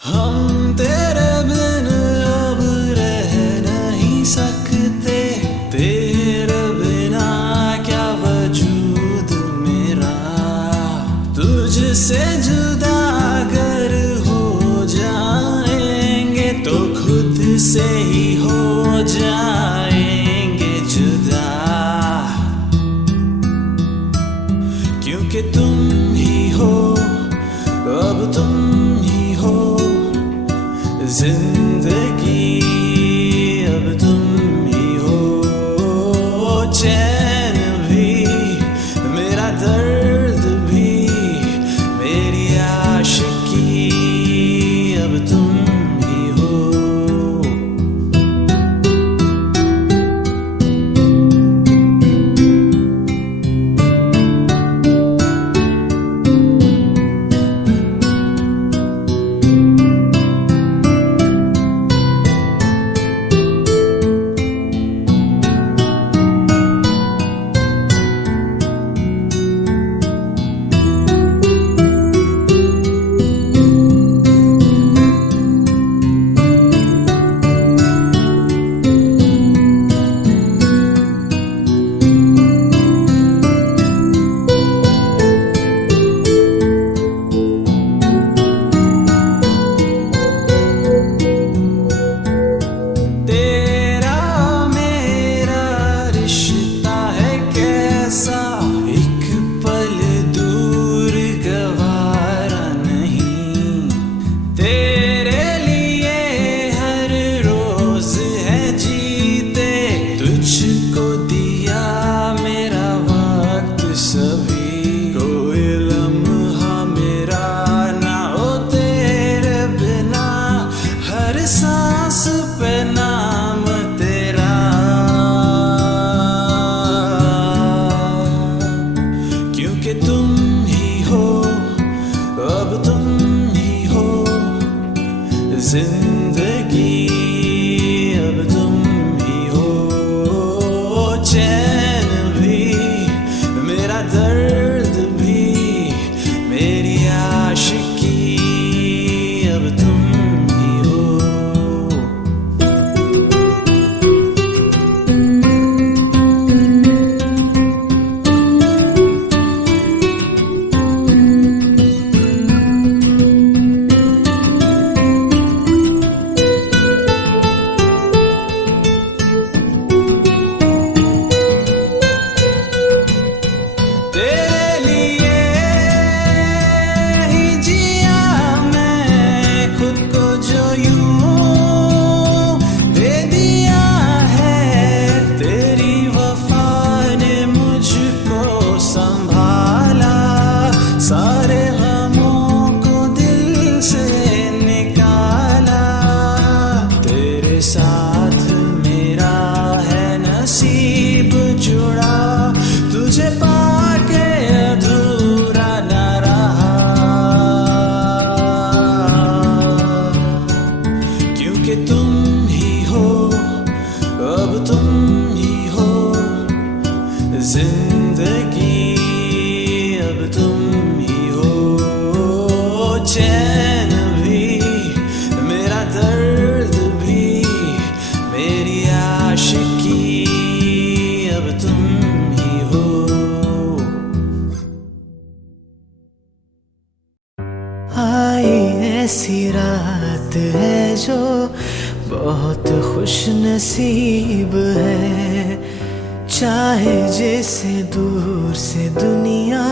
हम तेरे बिन अब रह नहीं सकते, तेरे बिना क्या वजूद मेरा। तुझसे जुदा अगर हो जाएंगे तो खुद से ही हो जाएंगे जुदा, क्योंकि तुम ही हो, अब तुम ही हो जिंदगी, अब तुम ही हो चैन भी, मेरा दर्द भी, मेरी आशिकी, अब तुम ही हो। जिंदगी, अब तुम ही हो चैन भी, मेरा दर्द भी, मेरी आशिकी, अब तुम ही हो। जिंदगी, अब तुम ही हो चैन भी, मेरा दर्द भी, मेरी आशिकी, अब तुम ही हो। आई ऐसी रात है जो बहुत खुश नसीब है, चाहे जैसे दूर से दुनिया